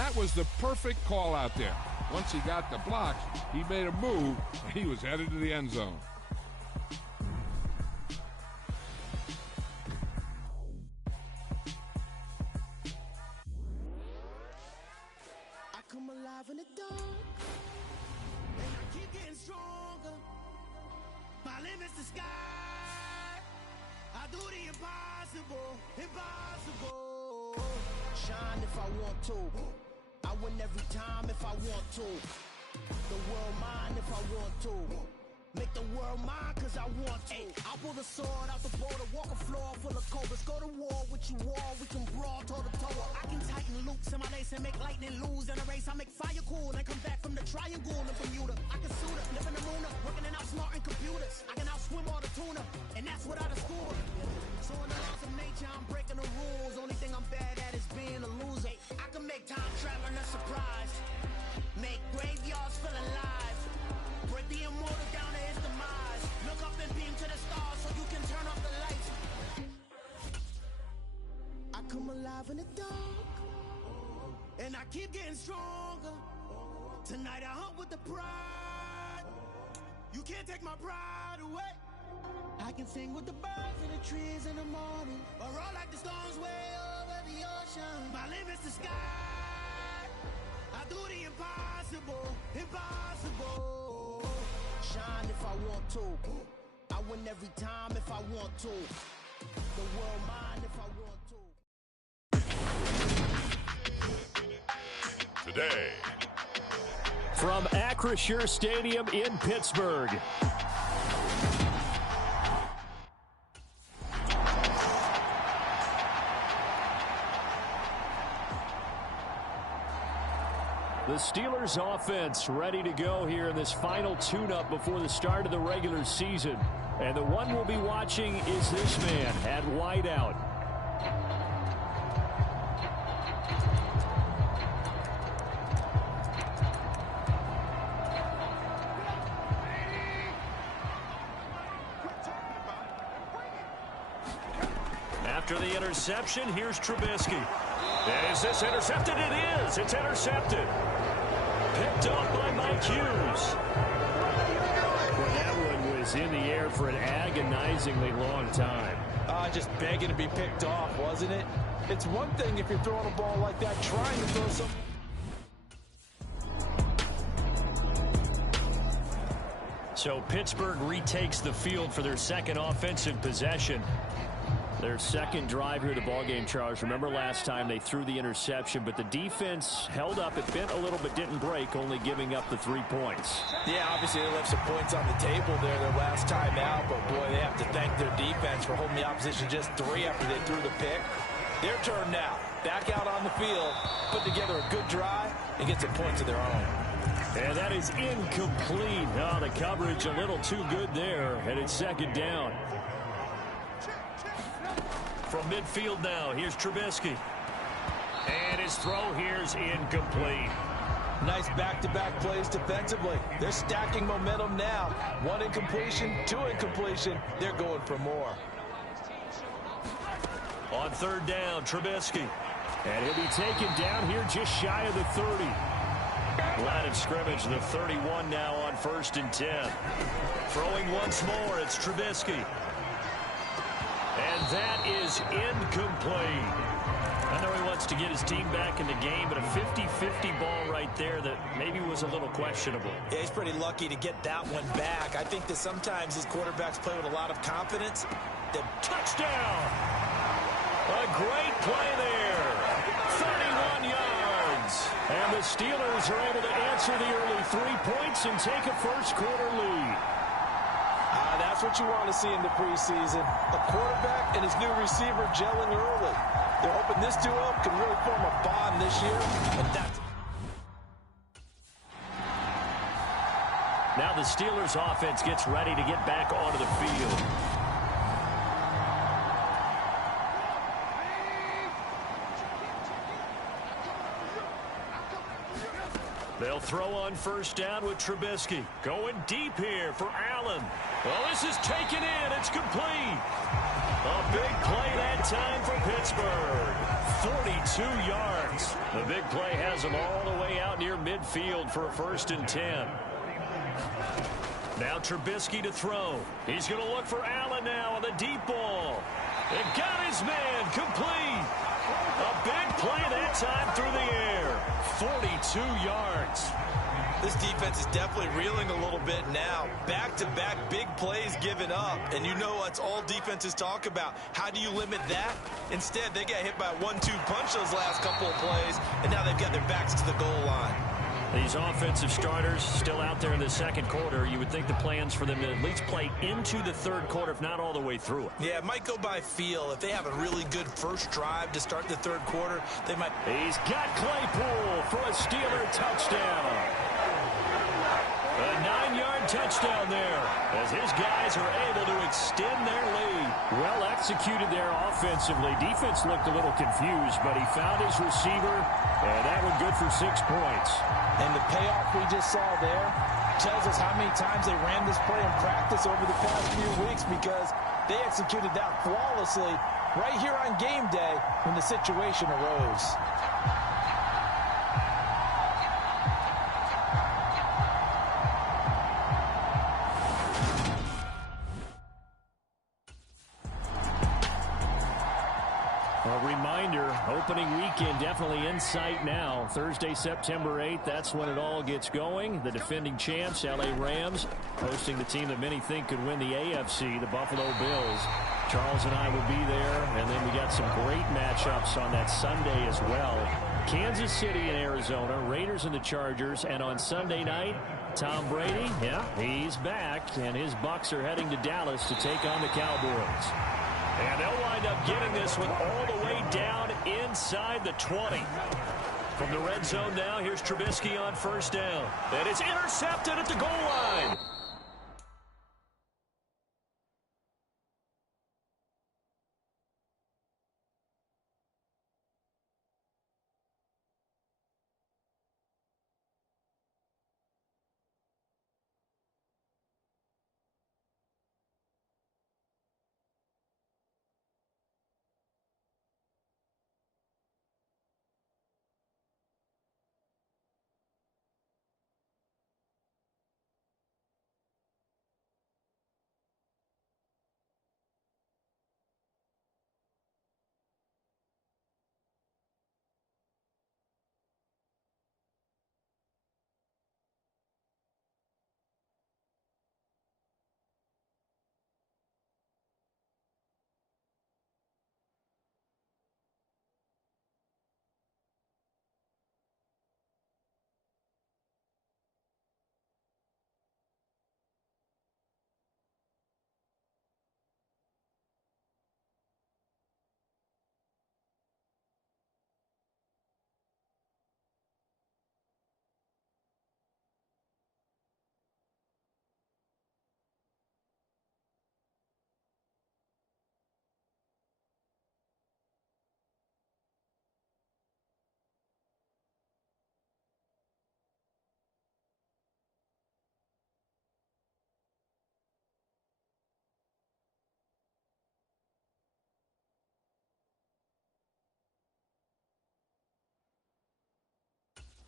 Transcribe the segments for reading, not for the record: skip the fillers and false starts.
that was the perfect call out there. Once he got the blocks, he made a move, and he was headed to the end zone. I come alive in the dark, and I keep getting stronger. My limit's the sky. I do the impossible, impossible. Shine if I want to. I win every time if I want to. The world mine if I want to. Make the world mine cause I want to. I pull the sword out the border, walk a floor full of cobras. Go to war with you all, we can brawl toe to toe. I can tighten loops in my lace and make lightning lose in a race. I make fire cool and come back from the triangle in Bermuda. I can suit up, live in the moon, working and outsmarting computers. I can outswim all the tuna, and that's without a school. So in the laws of nature, I'm breaking the rules. Only thing I'm bad at is being a loser. I can make time traveling a surprise. Make graveyards feel alive. Break the immortal down to his demise. Look up and beam to the stars so you can turn off the lights. I come alive in the dark, and I keep getting stronger. Tonight I hunt with the pride. You can't take my pride away. I can sing with the birds and the trees in the morning, or roll like the storms way over the ocean. My limit's the sky. I do the impossible, impossible. Shine if I want to. I win every time if I want to. The world mine if I want to. Today. From Acrisure Stadium in Pittsburgh. The Steelers offense ready to go here in this final tune-up before the start of the regular season. And the one we'll be watching is this man at wideout. After the interception, here's Trubisky. Is this intercepted? It is. It's intercepted. Picked off by Mike Hughes. Well, that one was in the air for an agonizingly long time. Just begging to be picked off, wasn't it? It's one thing if you're throwing a ball like that, trying to throw something. So Pittsburgh retakes the field for their second offensive possession. Their second drive here of the ballgame, Charles. Remember last time they threw the interception, but the defense held up. It bent a little but didn't break, only giving up the 3 points. Yeah, obviously they left some points on the table there their last time out, but boy, they have to thank their defense for holding the opposition just 3 after they threw the pick. Their turn now. Back out on the field, put together a good drive, and get some points of their own. And that is incomplete. Oh, the coverage a little too good there, and it's second down. From midfield now, here's Trubisky. And his throw here's incomplete. Nice back-to-back plays defensively. They're stacking momentum now. 1 incompletion, 2 incompletion. They're going for more. On third down, Trubisky. And he'll be taken down here just shy of the 30. Line of scrimmage, the 31 now on 1st and 10. Throwing once more, it's Trubisky. And that is incomplete. I know he wants to get his team back in the game, but a 50-50 ball right there that maybe was a little questionable. Yeah, he's pretty lucky to get that one back. I think that sometimes these quarterbacks play with a lot of confidence. The touchdown! A great play there. 31 yards. And the Steelers are able to answer the early 3 points and take a first-quarter lead. That's what you want to see in the preseason. A quarterback and his new receiver gelling early. They're hoping this duo can really form a bond this year. And that's... Now the Steelers offense gets ready to get back onto the field. They'll throw on first down with Trubisky. Going deep here for Allen. Well, this is taken in. It's complete. A big play that time for Pittsburgh. 42 yards. The big play has him all the way out near midfield for a 1st and 10. Now Trubisky to throw. He's going to look for Allen now on the deep ball. And got his man complete. A big play that time through the air. 42 yards. This defense is definitely reeling a little bit now. Back-to-back big plays given up. And you know that's all defenses talk about. How do you limit that? Instead, they got hit by a 1-2 punch those last couple of plays, and now they've got their backs to the goal line. These offensive starters still out there in the second quarter. You would think the plans for them to at least play into the third quarter, if not all the way through it. Yeah, it might go by feel. If they have a really good first drive to start the third quarter, they might. He's got Claypool for a Steeler touchdown. A 9-yard touchdown there as his guys are able to extend their lead. Well executed there offensively. Defense looked a little confused, but he found his receiver, and that one good for 6 points. And the payoff we just saw there tells us how many times they ran this play in practice over the past few weeks, because they executed that flawlessly right here on game day when the situation arose. A reminder, opening weekend definitely in sight now. Thursday, September 8th, that's when it all gets going. The defending champs, LA Rams, hosting the team that many think could win the AFC, the Buffalo Bills. Charles and I will be there, and then we got some great matchups on that Sunday as well. Kansas City and Arizona, Raiders and the Chargers, and on Sunday night, Tom Brady, yeah, he's back, and his Bucs are heading to Dallas to take on the Cowboys. And they'll wind up getting this one all the way down inside the 20. From the red zone now, here's Trubisky on 1st down. And it's intercepted at the goal line.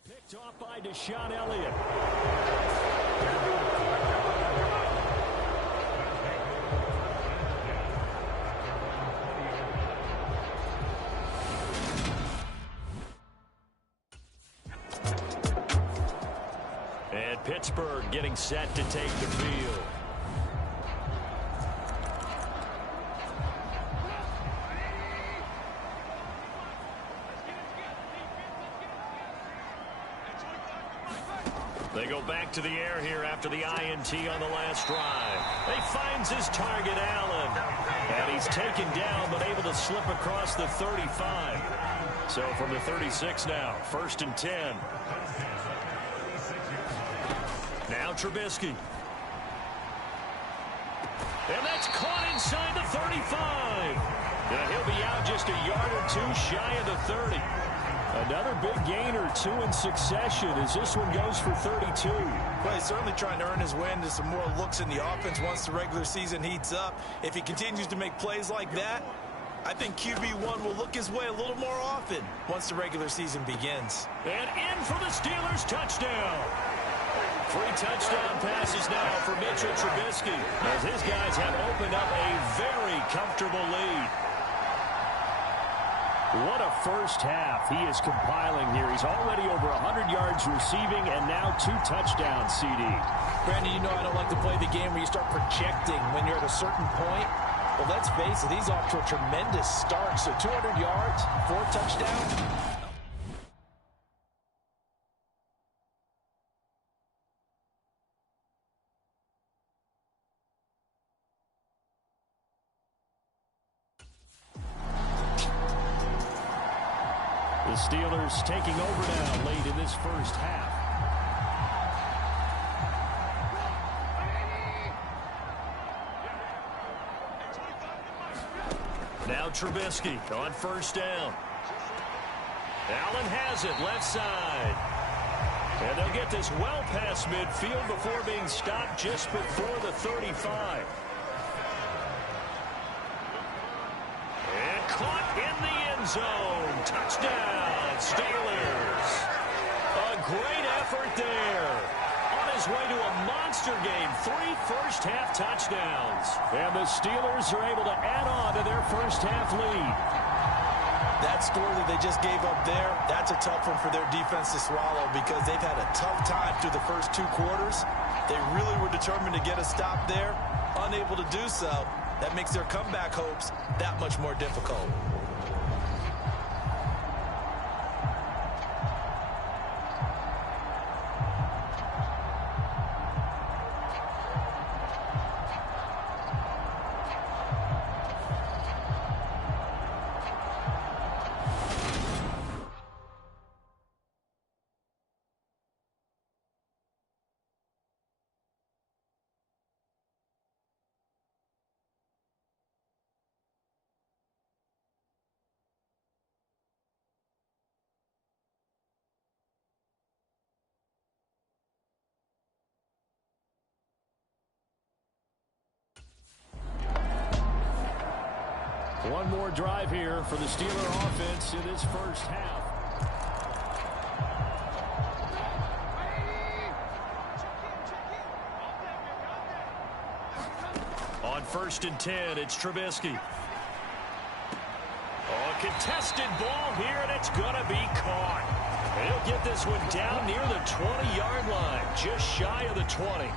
Picked off by Deshaun Elliott. And Pittsburgh getting set to take the field. They go back to the air here after the INT on the last drive. He finds his target, Allen. And he's taken down, but able to slip across the 35. So from the 36 now, 1st and 10. Now Trubisky. And that's caught inside the 35. And he'll be out just a yard or two shy of the 30. Another big gain or two in succession as this one goes for 32. Well, he's certainly trying to earn his way into some more looks in the offense once the regular season heats up. If he continues to make plays like that, I think QB1 will look his way a little more often once the regular season begins. And in for the Steelers touchdown. 3 touchdown passes now for Mitchell Trubisky as his guys have opened up a very comfortable lead. What a first half he is compiling here. He's already over 100 yards receiving and now 2 touchdowns, CD. Brandon, you know I don't like to play the game where you start projecting when you're at a certain point. But let's face it, he's off to a tremendous start. So 200 yards, 4 touchdowns. The Steelers taking over now late in this first half. Now Trubisky on first down. Allen has it left side. And they'll get this well past midfield before being stopped just before the 35. And caught in the end zone. Touchdown, Steelers. A great effort there. On his way to a monster game. 3 first-half touchdowns. And the Steelers are able to add on to their first-half lead. That score that they just gave up there, that's a tough one for their defense to swallow because they've had a tough time through the first 2 quarters. They really were determined to get a stop there. Unable to do so. That makes their comeback hopes that much more difficult. One more drive here for the Steeler offense in this first half. On 1st and 10, it's Trubisky. Oh, a contested ball here, and it's going to be caught. And he'll get this one down near the 20-yard line, just shy of the 20.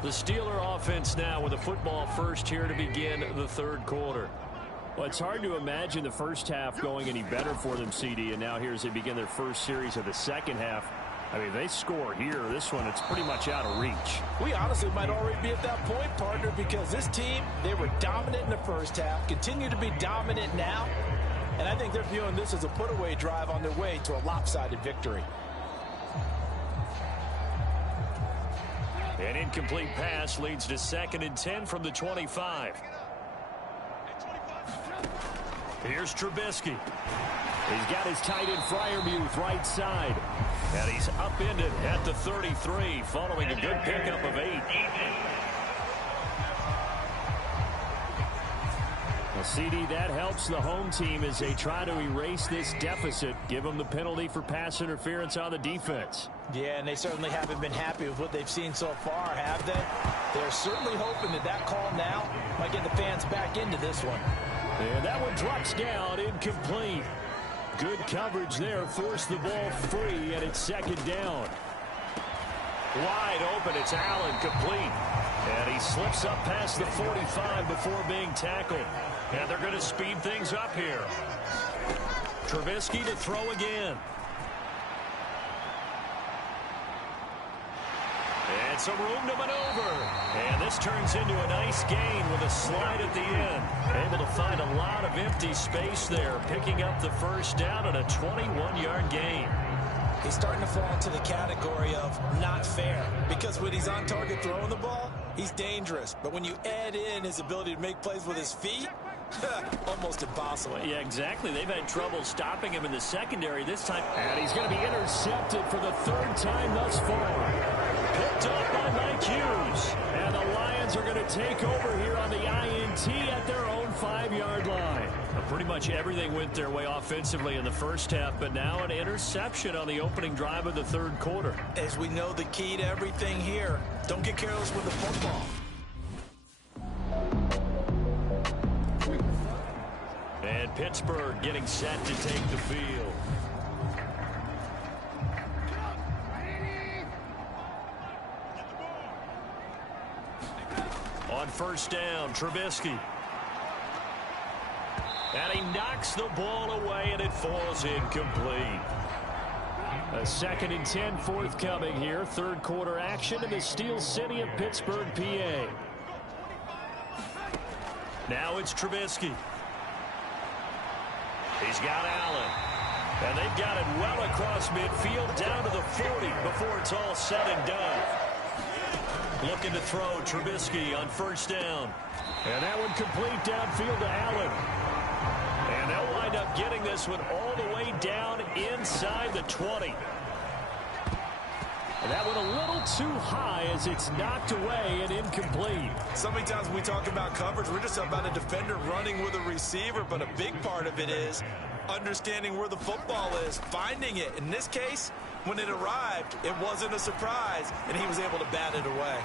The Steeler offense now with the football first here to begin the third quarter. Well, it's hard to imagine the first half going any better for them, CD, and now here as they begin their first series of the second half. I mean, they score here. This one, it's pretty much out of reach. We honestly might already be at that point, partner, because this team, they were dominant in the first half, continue to be dominant now, and I think they're viewing this as a put-away drive on their way to a lopsided victory. An incomplete pass leads to 2nd and 10 from the 25. Here's Trubisky. He's got his tight end Freiermuth right side. And he's upended at the 33 following a good pickup of 8. Well, CD, that helps the home team as they try to erase this deficit, give them the penalty for pass interference on the defense. Yeah, and they certainly haven't been happy with what they've seen so far, have they? They're certainly hoping that that call now might get the fans back into this one. And that one drops down, incomplete. Good coverage there, forced the ball free, and it's 2nd down. Wide open, it's Allen, complete. And he slips up past the 45 before being tackled. And they're going to speed things up here. Trubisky to throw again. And some room to maneuver. And this turns into a nice gain with a slide at the end. Able to find a lot of empty space there, picking up the first down and a 21-yard gain. He's starting to fall into the category of not fair, because when he's on target throwing the ball, he's dangerous. But when you add in his ability to make plays with his feet, almost impossible. Yeah, exactly. They've had trouble stopping him in the secondary this time. And he's going to be intercepted for the 3rd time thus far. Picked up by Mike Hughes. And the Lions are going to take over here on the INT at their own 5-yard line. Pretty much everything went their way offensively in the first half, but now an interception on the opening drive of the third quarter. As we know, the key to everything here, don't get careless with the football. And Pittsburgh getting set to take the field. On first down, Trubisky. And he knocks the ball away, and it falls incomplete. A 2nd and 10 forthcoming here. Third quarter action in the Steel City of Pittsburgh, PA. Now it's Trubisky. He's got Allen. And they've got it well across midfield down to the 40 before it's all said and done. Looking to throw Trubisky on first down. And that one complete downfield to Allen. And they'll wind up getting this one all the way down inside the 20. And that one a little too high as it's knocked away and incomplete. So many times when we talk about coverage, we're just about a defender running with a receiver, but a big part of it is understanding where the football is, finding it. In this case, when it arrived, it wasn't a surprise, and he was able to bat it away.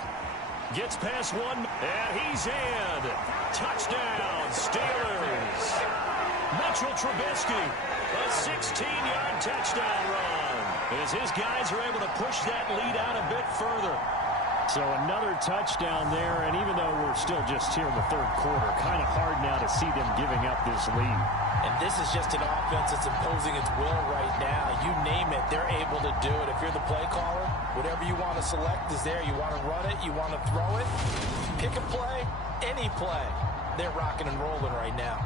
Gets past one, and he's in. Touchdown, Steelers. Mitchell Trubisky, a 16-yard touchdown run, as his guys are able to push that lead out a bit further. So another touchdown there, and even though we're still just here in the third quarter, kind of hard now to see them giving up this lead. And this is just an offense that's imposing its will right now. You name it, they're able to do it. If you're the play caller, whatever you want to select is there. You want to run it, you want to throw it, pick a play, any play. They're rocking and rolling right now.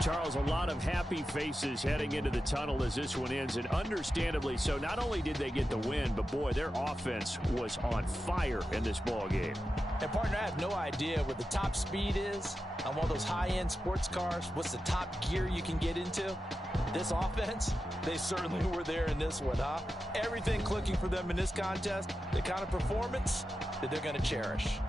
Charles, a lot of happy faces heading into the tunnel as this one ends, and understandably so. Not only did they get the win, but boy, their offense was on fire in this ball game. And partner, I have no idea what the top speed is on one of those high-end sports cars. What's the top gear you can get into? This offense, they certainly were there in this one, huh? Everything clicking for them in this contest, the kind of performance that they're going to cherish.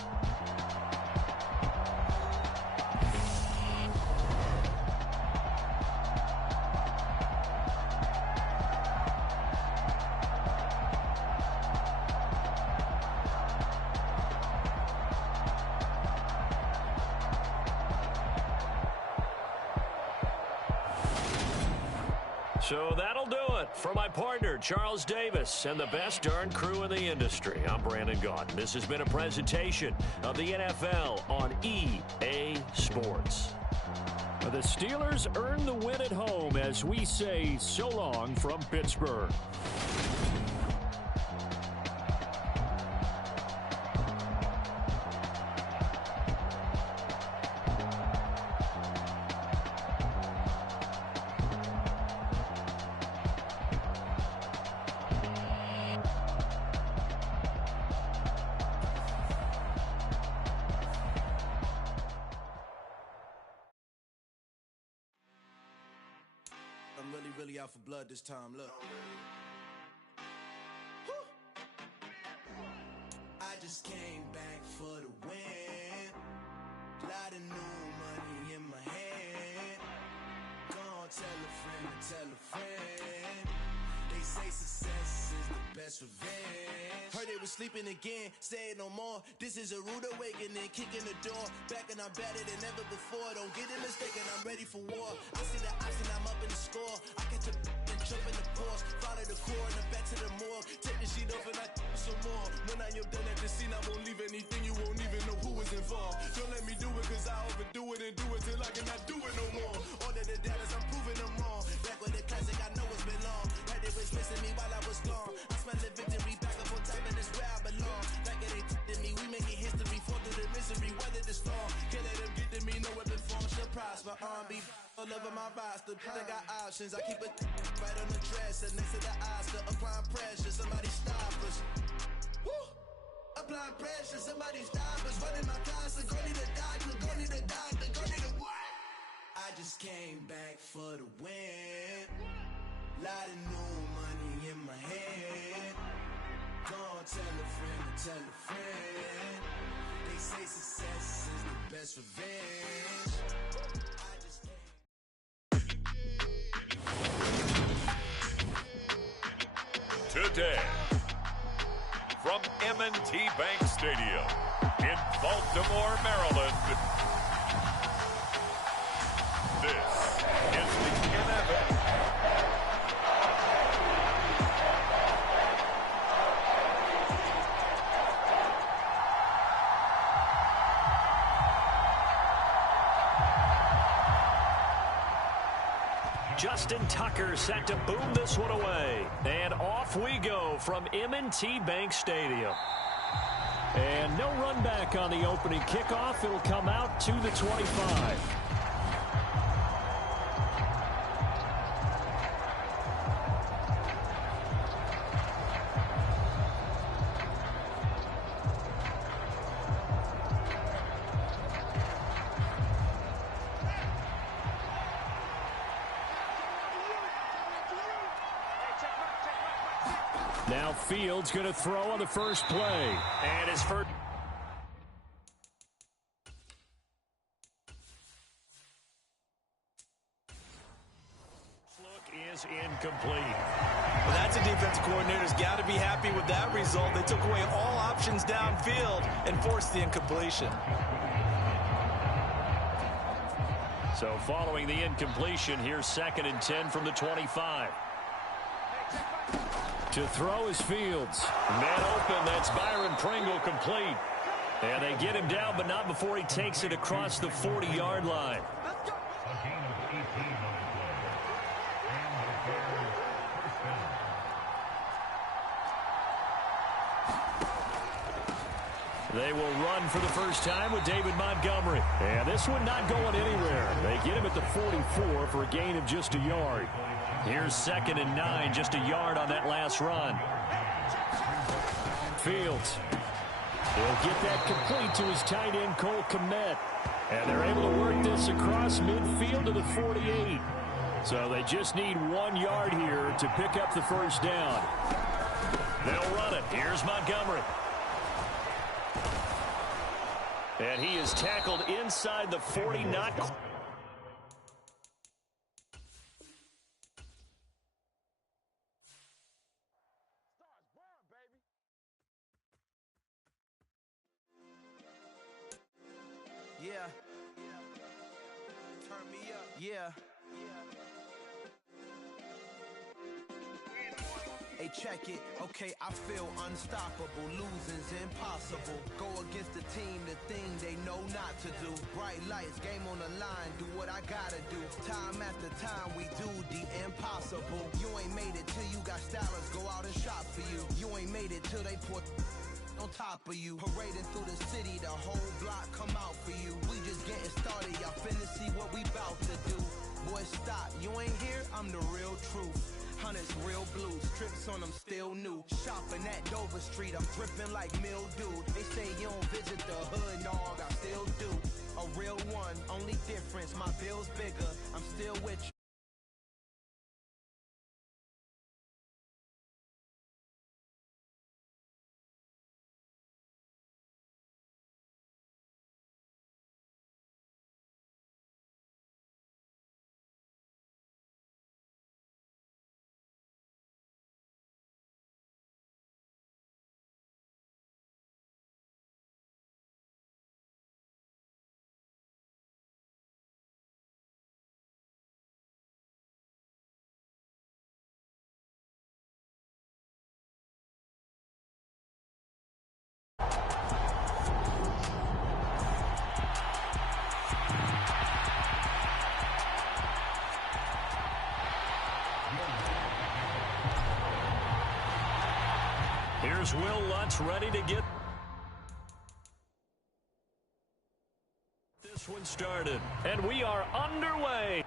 So that'll do it. For my partner, Charles Davis, and the best darn crew in the industry, I'm Brandon Gaudin. This has been a presentation of the NFL on EA Sports. The Steelers earn the win at home as we say so long from Pittsburgh. I'm really out for blood this time, look. Woo. I just came back for the win. Lot of new money in my hand. Gonna tell a friend. They say success is the best revenge. Heard they was sleeping again, say it no more. This is a rude awakening, kicking the door. Back and I'm better than ever before. Don't get it mistaken, I'm ready for war. I see the option, I'm up in the score. I catch a and jump in the course. Follow the core and the back to the morgue. Take the sheet off and I some more. When I am done at the scene, I won't leave anything. You won't even know who was involved. Don't let me do it cause I overdo it and do it till I cannot do it no more. All of the doubters, I'm proving them wrong. Back with the classic, I know it's been long. Heard they was missing me while I was gone. I smell the victory back up on top and it's where I belong. Like it ain't to me, we making history. Fall through the misery, weather the storm. Can't let them get to me, no weapon form should prosper. Be all over my roster. I got options, I keep it right on the dresser. Next to the Oscar, applying pressure. Somebody stop us. Woo! Applying pressure, somebody stop us. Running my closet, go need a doctor, go need a doctor, go need a what? I just came back for the win. Lot of new money in my hand. Gonna tell a friend. They say success is the best revenge. I just Today, from M&T Bank Stadium in Baltimore, Maryland, this is the NFL. Justin Tucker set to boom this one away. And off we go from M&T Bank Stadium. And no run back on the opening kickoff. It'll come out to the 25. Now Fields going to throw on the first play. And his first. Look is incomplete. Well, that's a defensive coordinator's got to be happy with that result. They took away all options downfield and forced the incompletion. So following the incompletion, here's 2nd and 10 from the 25. To throw is Fields. Man open, that's Byron Pringle complete. And they get him down, but not before he takes it across the 40-yard line. They will run for the first time with David Montgomery. And this one not going anywhere. They get him at the 44 for a gain of just a yard. Here's 2nd and 9, just a yard on that last run. Fields. He'll get that complete to his tight end, Cole Kmet. And they're able to work this across midfield to the 48. So they just need 1 yard here to pick up the first down. They'll run it. Here's Montgomery. And he is tackled inside the 40, not... Yeah. Turn me up. Yeah. Hey, check it, okay, I feel unstoppable. Losing's impossible. Go against the team, the thing they know not to do. Bright lights, game on the line, do what I gotta do. Time after time, we do the impossible. You ain't made it till you got stylers, go out and shop for you. You ain't made it till they put on top of you. Parading through the city, the whole block come out for you. We just getting started, y'all finna see what we bout to do. Boy, stop, you ain't here, I'm the real truth. Hunters real blue, strips on them still new. Shopping at Dover Street, I'm dripping like mildew. They say you don't visit the hood, dog, I still do. A real one, only difference, my bill's bigger. I'm still with you. Here's Will Lutz ready to get this one started. And we are underway.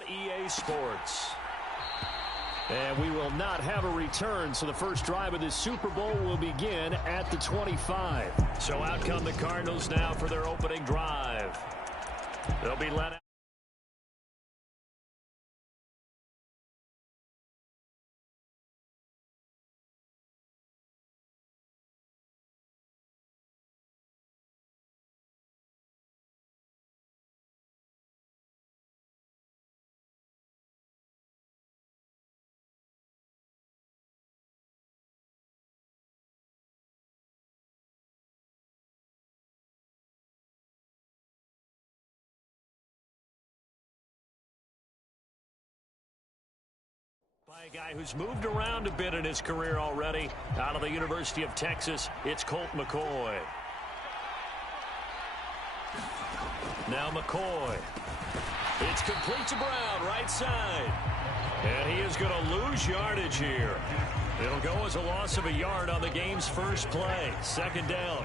on EA Sports. And we will not have a return, so the first drive of this Super Bowl will begin at the 25. So out come the Cardinals now for their opening drive. They'll be let out. By a guy who's moved around a bit in his career already. Out of the University of Texas, it's Colt McCoy. Now McCoy. It's complete to Brown, right side. And he is going to lose yardage here. It'll go as a loss of a yard on the game's first play. Second down.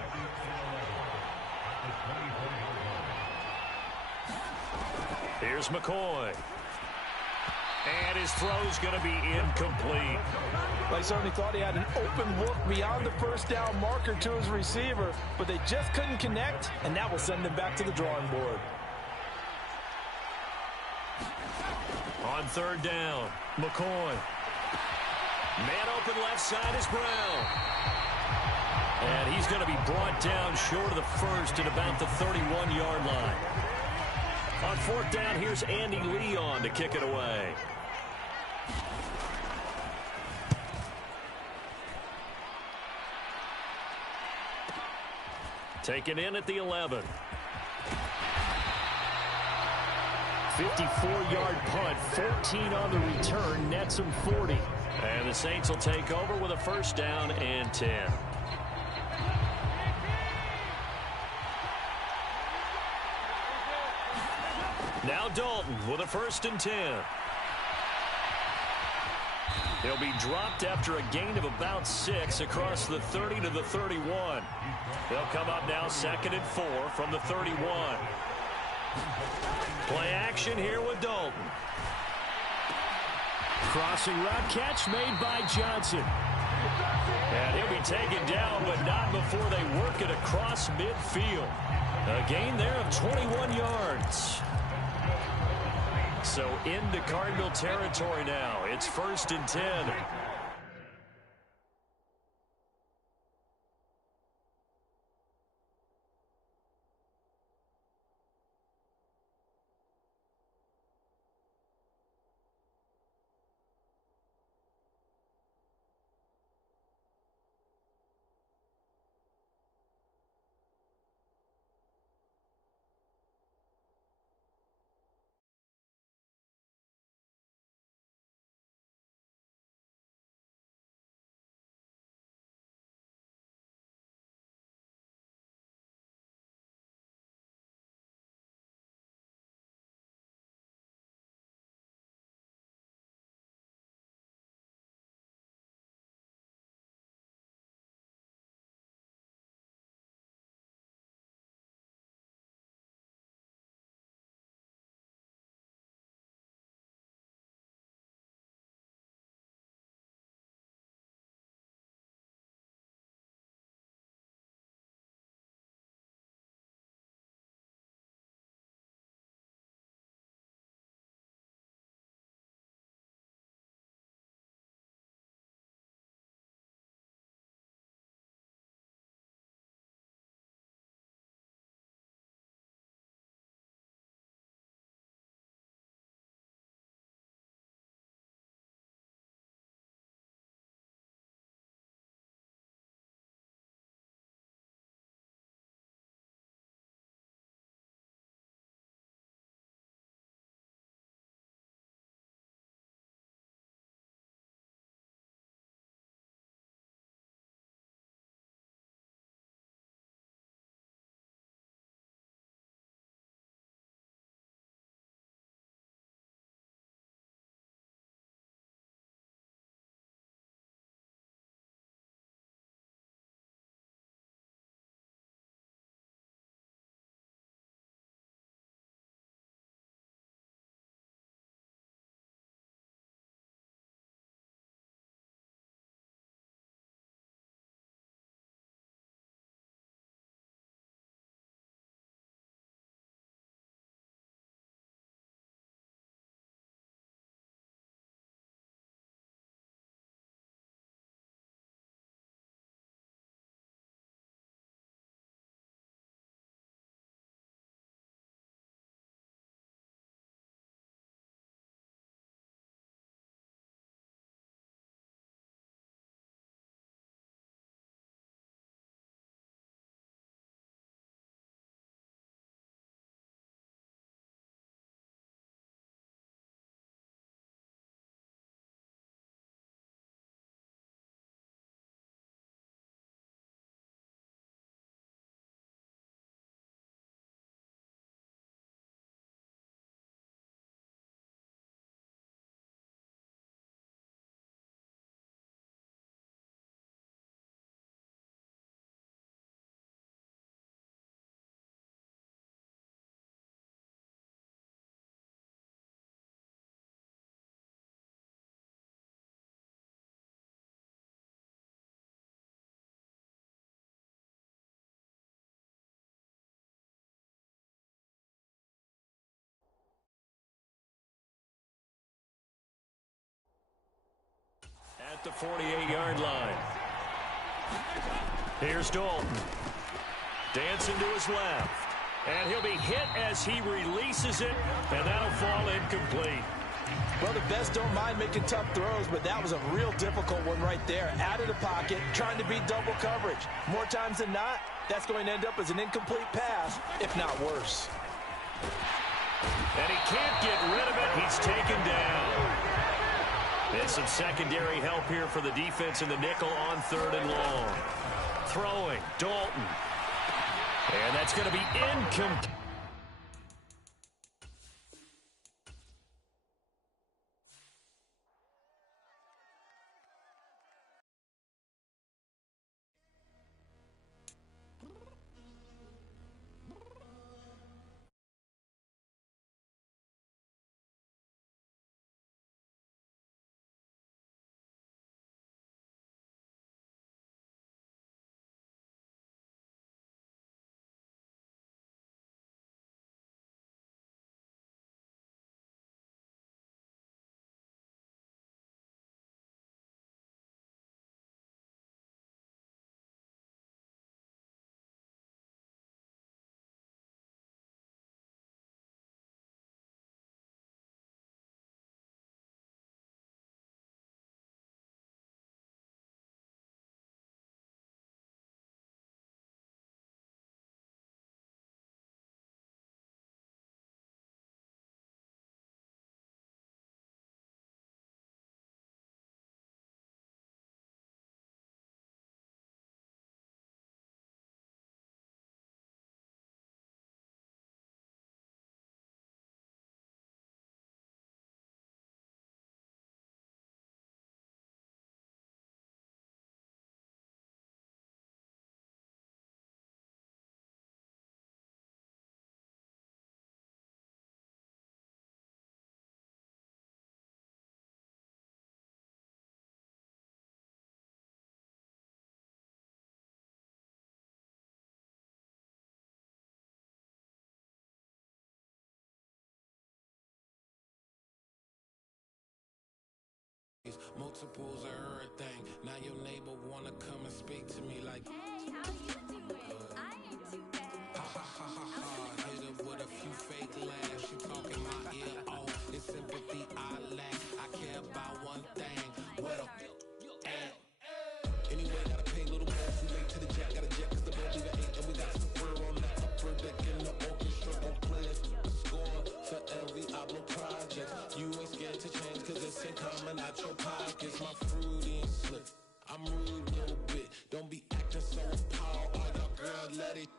Here's McCoy. And his throw's going to be incomplete. They certainly thought he had an open look beyond the first down marker to his receiver, but they just couldn't connect, and that will send them back to the drawing board. On third down, McCoy. Man open left side is Brown. And he's going to be brought down short of the first at about the 31-yard line. On fourth down, here's Andy Leon to kick it away. Taken in at the 11. 54-yard punt, 14 on the return, nets him 40. And the Saints will take over with a first down and 10. Now Dalton with a first and 10. He'll be dropped after a gain of about 6 across the 30 to the 31. They'll come up now second and 4 from the 31. Play action here with Dalton. Crossing route catch made by Johnson. And he'll be taken down, but not before they work it across midfield. A gain there of 21 yards. So into Cardinal territory now. It's first and 10. the 48-yard line. Here's Dalton. Dancing to his left. And he'll be hit as he releases it, and that'll fall incomplete. Well, the best don't mind making tough throws, but that was a real difficult one right there. Out of the pocket, trying to beat double coverage. More times than not, that's going to end up as an incomplete pass, if not worse. And he can't get rid of it. He's taken down. And some secondary help here for the defense in the nickel on 3rd and long. Throwing, Dalton. And that's going to be incomplete. Multiples of everything. Now your neighbor wanna come and speak to me like, hey, how you doing? I ain't too bad. ha ha ha ha ha. Hit her with a few fake laughs. She talking my ear off. It's sympathy I lack. I care about one thing. Where the at? Anyway, gotta pay a little more. Too late to the jack. Got a jet 'cause the boat leave at 8. And we got some fur on the upper deck in the orchestra. On players score for every album project. You ain't scared to change 'cause it's in common out your pockets. My fruity and slick. I'm rude a little bit. Don't be acting so appalled. All y'all girl, let it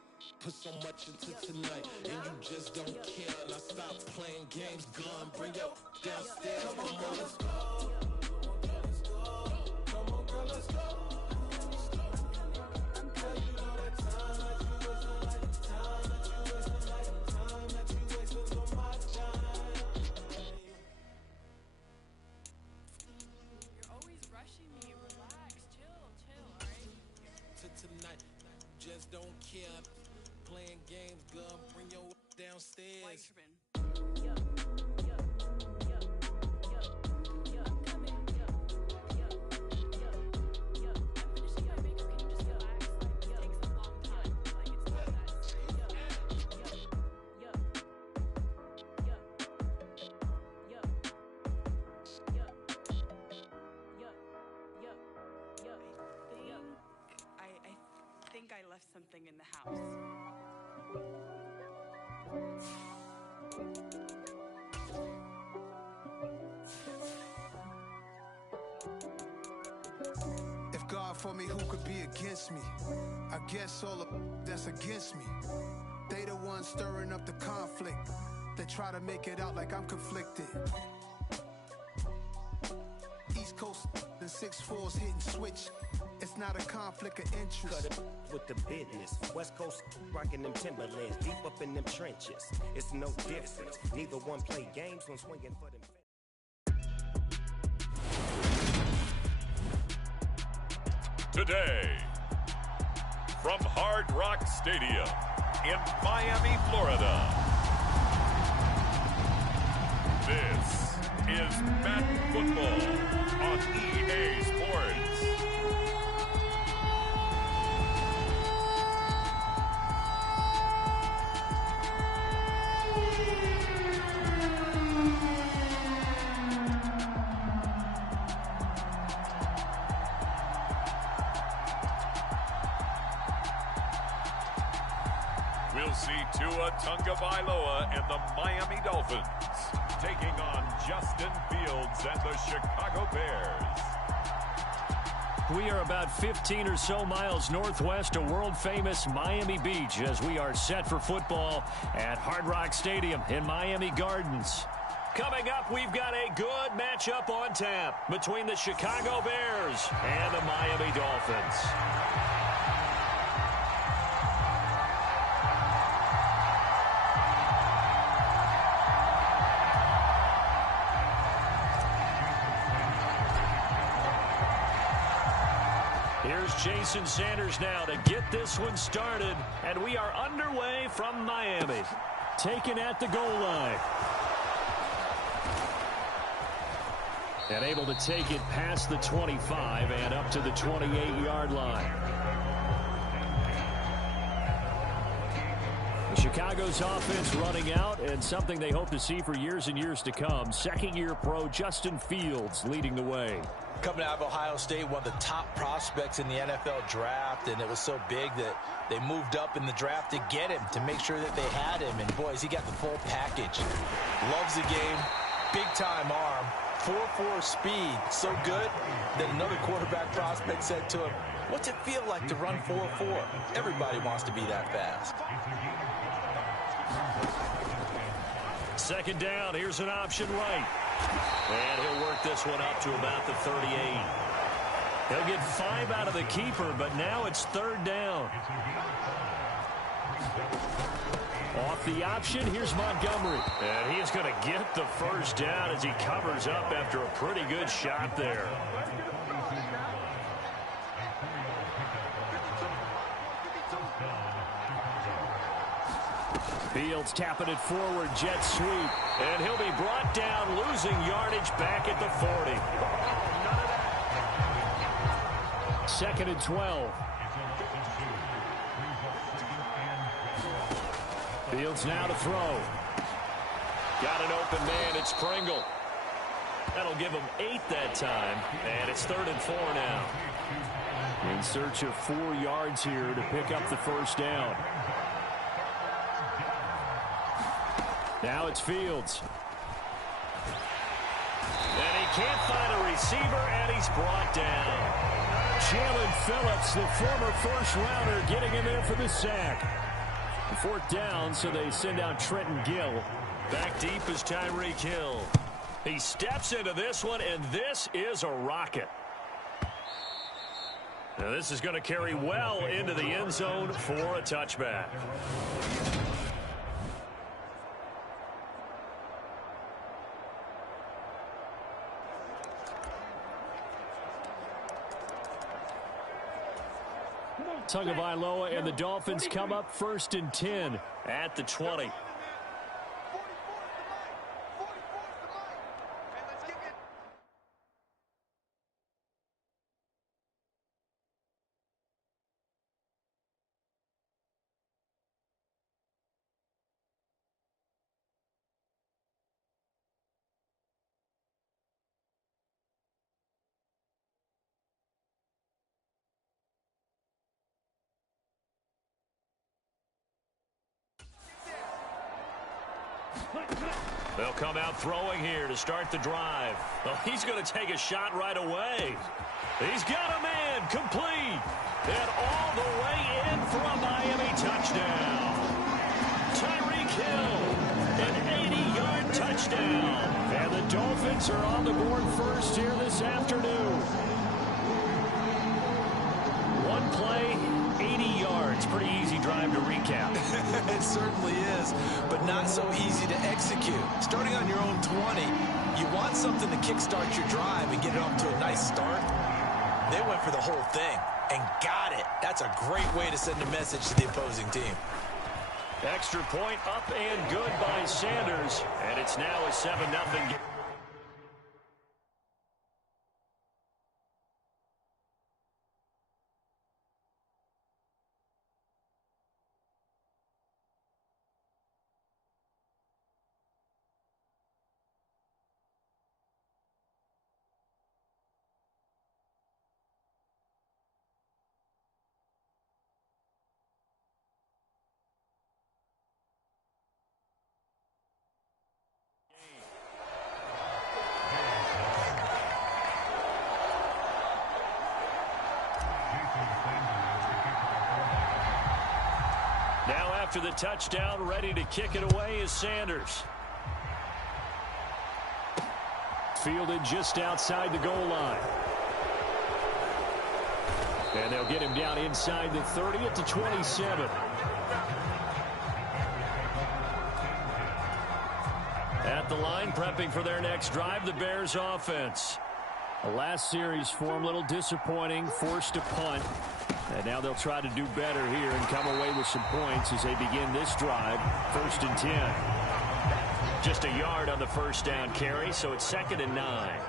put so much into tonight. And you just don't care. Now stop playing games. Gun, bring your downstairs. Come on, let's go. Come on, girl, let's go. Just don't care. Playing games, gun, bring your downstairs. I left something in the house. If God for me, who could be against me? I guess all of that's against me. They the ones stirring up the conflict. They try to make it out like I'm conflicted. East Coast and 6'4s hitting switch. It's not a conflict of interest. Cut it with the business. West Coast rocking them Timberlands, deep up in them trenches. It's no difference. Neither one play games when swinging for them. Today, from Hard Rock Stadium in Miami, Florida, this is Madden Football on EA Sports. We'll see Tua Tagovailoa and the Miami Dolphins taking on Justin Fields and the Chicago Bears. We are about 15 or so miles northwest of world-famous Miami Beach as we are set for football at Hard Rock Stadium in Miami Gardens. Coming up, we've got a good matchup on tap between the Chicago Bears and the Miami Dolphins. Here's Jason Sanders now to get this one started, and we are underway from Miami. Taken at the goal line. And able to take it past the 25 and up to the 28-yard line. Chicago's offense running out, and something they hope to see for years and years to come. Second-year pro Justin Fields leading the way. Coming out of Ohio State, one of the top prospects in the NFL draft, and it was so big that they moved up in the draft to get him, to make sure that they had him. And, boys, he got the full package. Loves the game, big-time arm, 4.4 speed, so good that another quarterback prospect said to him, "What's it feel like to run 4.4? Everybody wants to be that fast." Second down, here's an option right. And he'll work this one up to about the 38. He'll get 5 out of the keeper, but now it's third down. Off the option, here's Montgomery. And he is going to get the first down as he covers up after a pretty good shot there. Fields tapping it forward, jet sweep. And he'll be brought down, losing yardage back at the 40. Second and 12. Fields now to throw. Got an open man, it's Pringle. That'll give him 8 that time, and it's 3rd and 4 now. In search of 4 yards here to pick up the first down. Now it's Fields. And he can't find a receiver, and he's brought down. Jalen Phillips, the former first-rounder, getting in there for the sack. 4th down, so they send out Trenton Gill. Back deep is Tyreek Hill. He steps into this one, and this is a rocket. Now this is going to carry well into the end zone for a touchback. Tagovailoa and the Dolphins come up 1st and 10 at the 20. They'll come out throwing here to start the drive. Well, he's going to take a shot right away. He's got a man, complete. And all the way in for a Miami touchdown. Tyreek Hill, an 80-yard touchdown. And the Dolphins are on the board first here this afternoon. One play, 80 yards. Pretty easy drive to recap. It certainly is, but not so easy to execute. Starting on your own 20, you want something to kickstart your drive and get it off to a nice start. They went for the whole thing and got it. That's a great way to send a message to the opposing team. Extra point up and good by Sanders, and it's now a 7-0 game. after the touchdown, ready to kick it away is Sanders. Fielded just outside the goal line. And they'll get him down inside the 30 at the 27. At the line, prepping for their next drive, the Bears offense. The last series for them, a little disappointing, forced to punt. And now they'll try to do better here and come away with some points as they begin this drive, 1st and 10. Just a yard on the first down carry, so it's 2nd and 9.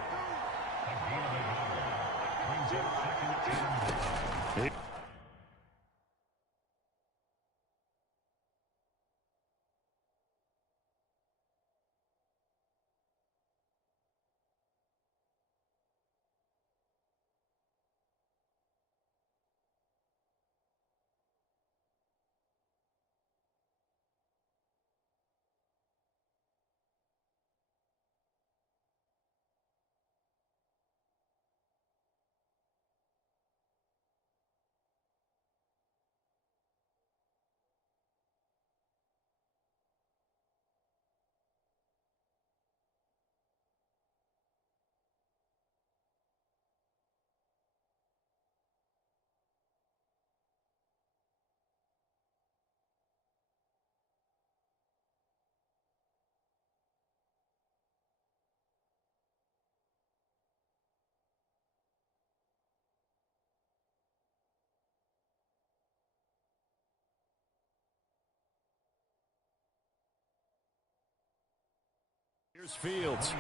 Here's Fields.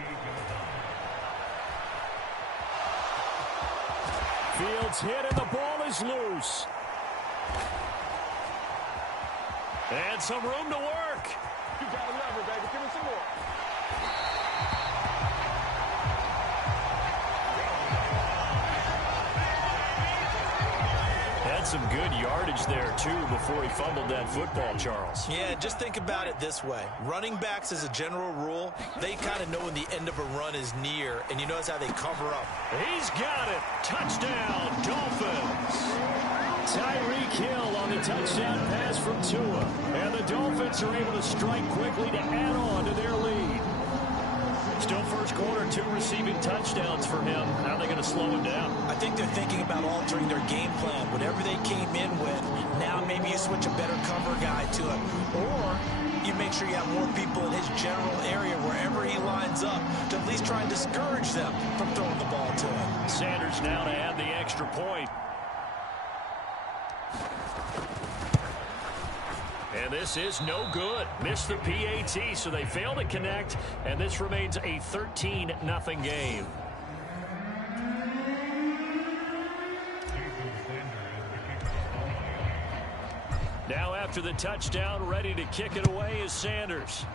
Fields hit and the ball is loose. And some room to work. You got a lever, baby. Give me some more. Had some good yardage there, too, before he fumbled that football, Charles. Yeah, just think about it this way. Running backs, as a general rule, they kind of know when the end of a run is near, and you notice how they cover up. He's got it. Touchdown, Dolphins. Tyreek Hill on the touchdown pass from Tua. And the Dolphins are able to strike quickly to add on to their lead. Still first quarter, 2 receiving touchdowns for him. How are they going to slow him down? I think they're thinking about altering their game plan. Whatever they came in with, now maybe you switch a better cover guy to it. Or you make sure you have more people in his general area wherever he lines up to at least try and discourage them from throwing the ball to him. Sanders now to add the extra point. And this is no good. Missed the PAT, so they fail to connect, and this remains a 13-0 game. Now after the touchdown, ready to kick it away is Sanders.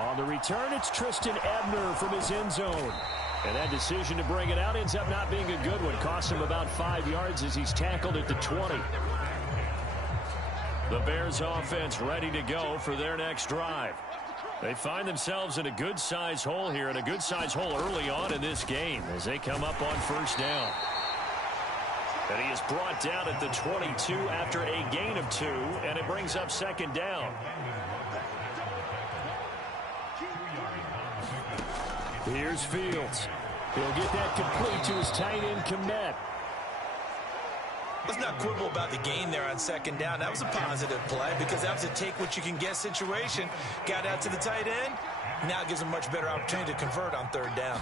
On the return, it's Tristan Ebner from his end zone. And that decision to bring it out ends up not being a good one. Cost him about 5 yards as he's tackled at the 20. The Bears offense ready to go for their next drive. They find themselves in a good-sized hole here, and a good-sized hole early on in this game as they come up on first down. And he is brought down at the 22 after a gain of 2, and it brings up second down. Here's Fields. He'll get that complete to his tight end, Kmet. Let's not quibble about the gain there on second down. That was a positive play because that was a take-what-you-can-get situation. Got out to the tight end. Now it gives them much better opportunity to convert on third down.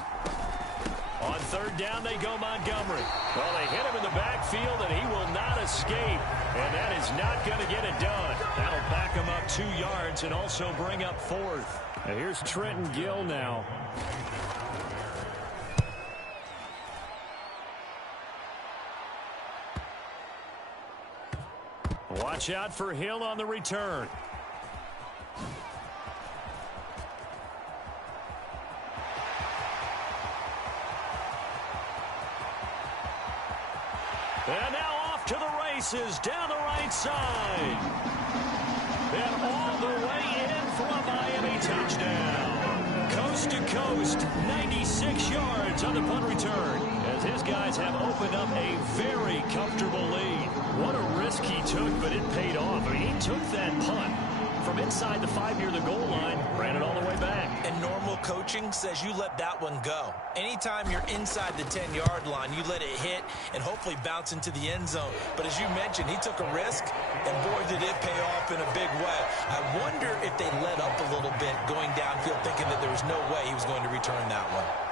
On third down, they go Montgomery. Well, they hit him in the backfield, and he will not escape. And that is not going to get it done. That'll back him up 2 yards and also bring up fourth. Now here's Trenton Gill now. Watch out for Hill on the return. And now off to the races down the right side. And all the way in for a Miami touchdown. Coast to coast, 96 yards on the punt return, as his guys have opened up a very comfortable lead. What a risk he took, but it paid off. I mean, he took that punt from inside the 5 near the goal line, ran it all the way back. And normal coaching says you let that one go. Anytime you're inside the 10-yard line, you let it hit and hopefully bounce into the end zone. But as you mentioned, he took a risk, and boy, did it pay off in a big way. I wonder if they let up a little bit going downfield, thinking that there was no way he was going to return that one.